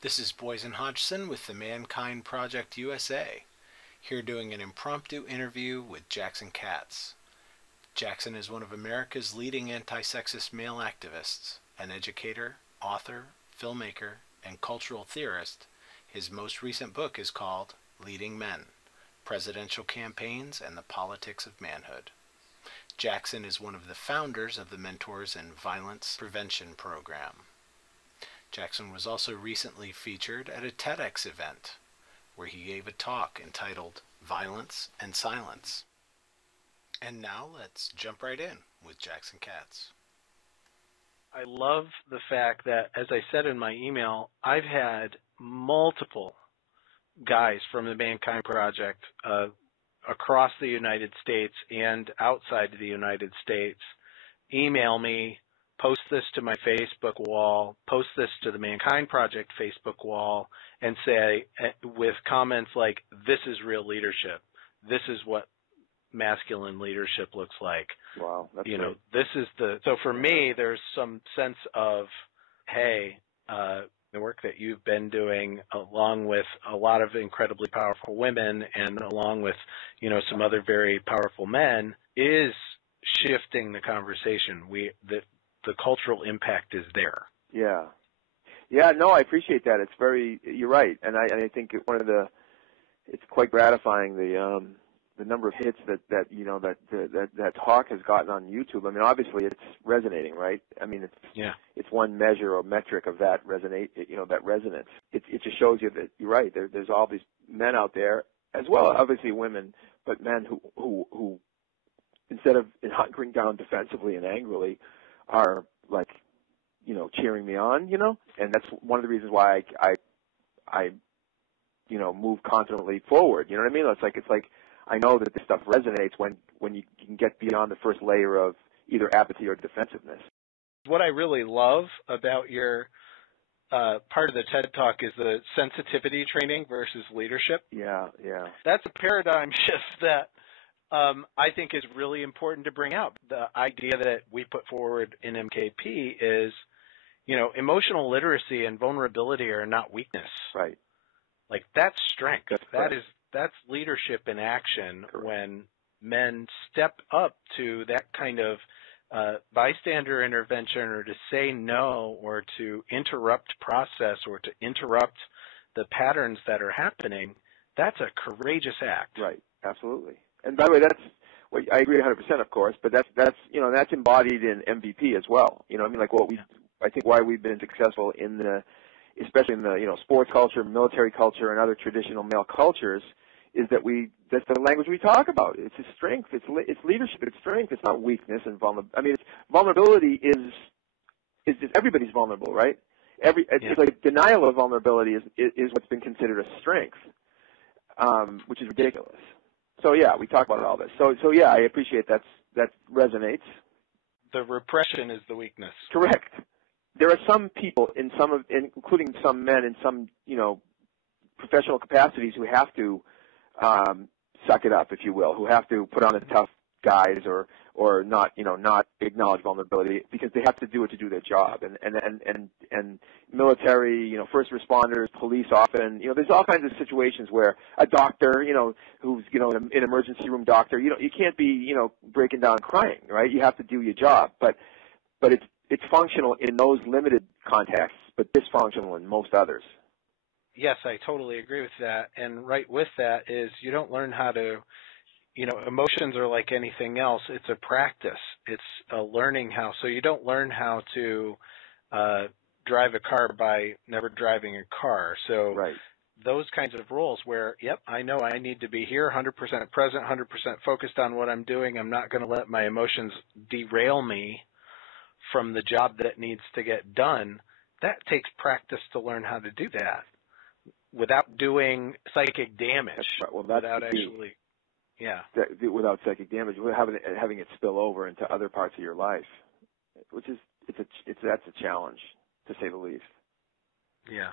This is Boysen Hodgson with the ManKind Project USA, here doing an impromptu interview with Jackson Katz. Jackson is one of America's leading anti-sexist male activists, an educator, author, filmmaker, and cultural theorist. His most recent book is called Leading Men: Presidential Campaigns and the Politics of Manhood. Jackson is one of the founders of the Mentors in Violence Prevention program. Jackson was also recently featured at a TEDx event where he gave a talk entitled Violence and Silence. And now let's jump right in with Jackson Katz. I love the fact that, as I said in my email, I've had multiple guys from the ManKind Project across the United States and outside of the United States email me, post this to my Facebook wall, post this to the ManKind Project Facebook wall, and say, with comments like, this is real leadership. This is what masculine leadership looks like. Wow. That's great. This is so for me, there's some sense of, hey, the work that you've been doing along with a lot of incredibly powerful women and along with, some other very powerful men is shifting the conversation. The cultural impact is there. Yeah. Yeah, no, I appreciate that. You're right. And I think it's quite gratifying the number of hits that talk has gotten on YouTube. I mean, obviously it's resonating, right? I mean, it's one measure or metric of that resonance. It just shows you that you're right. There's all these men out there, as well, obviously women, but men who instead of hunkering down defensively and angrily, are like, cheering me on, and that's one of the reasons why I move confidently forward. You know what I mean? It's like I know that this stuff resonates when you can get beyond the first layer of either apathy or defensiveness. What I really love about your part of the TED Talk is the sensitivity training versus leadership. Yeah. That's a paradigm shift that I think is really important to bring out. The idea that we put forward in MKP is, emotional literacy and vulnerability are not weakness. Right. Like, that's strength. That's That's leadership in action. Correct. When men step up to that kind of bystander intervention, or to say no, or to interrupt process, or to interrupt the patterns that are happening. That's a courageous act. Right. Absolutely. And by the way, I agree 100%, of course, but that's embodied in MVP as well. I think why we've been successful especially in the sports culture, military culture, and other traditional male cultures, is that that's the language we talk about. It's a strength. It's leadership. It's strength. It's not weakness and vulnerability. I mean, vulnerability is everybody's vulnerable, right? It's like denial of vulnerability is what's been considered a strength, which is ridiculous. So yeah, we talk about all this. So yeah, I appreciate that resonates. The repression is the weakness. Correct. There are some people including some men in some, professional capacities who have to suck it up, if you will, who have to put on a tough guise or not acknowledge vulnerability because they have to do it to do their job. And military, first responders, police often, there's all kinds of situations where a doctor, who's, an emergency room doctor, you can't be, breaking down crying, right? You have to do your job. But it's functional in those limited contexts, but dysfunctional in most others. Yes, I totally agree with that. And right with that is you don't learn how to, emotions are like anything else. It's a practice. It's a learning how. So you don't learn how to drive a car by never driving a car. So right. Those kinds of roles where, I know I need to be here 100% present, 100% focused on what I'm doing. I'm not going to let my emotions derail me from the job that needs to get done. That takes practice to learn how to do that without doing psychic damage. Right. Well, that's without actually, without psychic damage, without having it spill over into other parts of your life, which is that's a challenge, to say the least. Yeah.